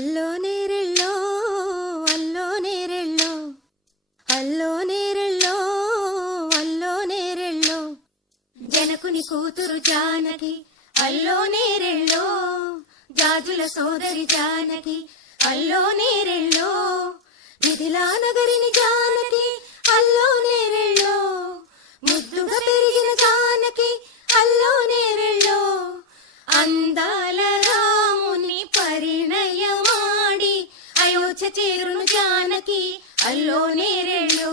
అల్లో నేరెళ్ళో అల్లో నేరెళ్ళో అల్లో నేరెళ్ళో అల్లో నేరెళ్ళో జనకుని కూతురు జానకి అల్లో నేరెళ్ళో జాజుల సోదరి జానకి అల్లో నేరెళ్ళో మిథిలా నగరిని జానకి అల్లో నేరెళ్ళో ముద్దుగా పెరిగిన జానకి అల్లో నేరెళ్ళో అందాల రాముని పరిణయమాడి అయోధ్య చేరును జానకి అల్లో నేరెళ్ళో.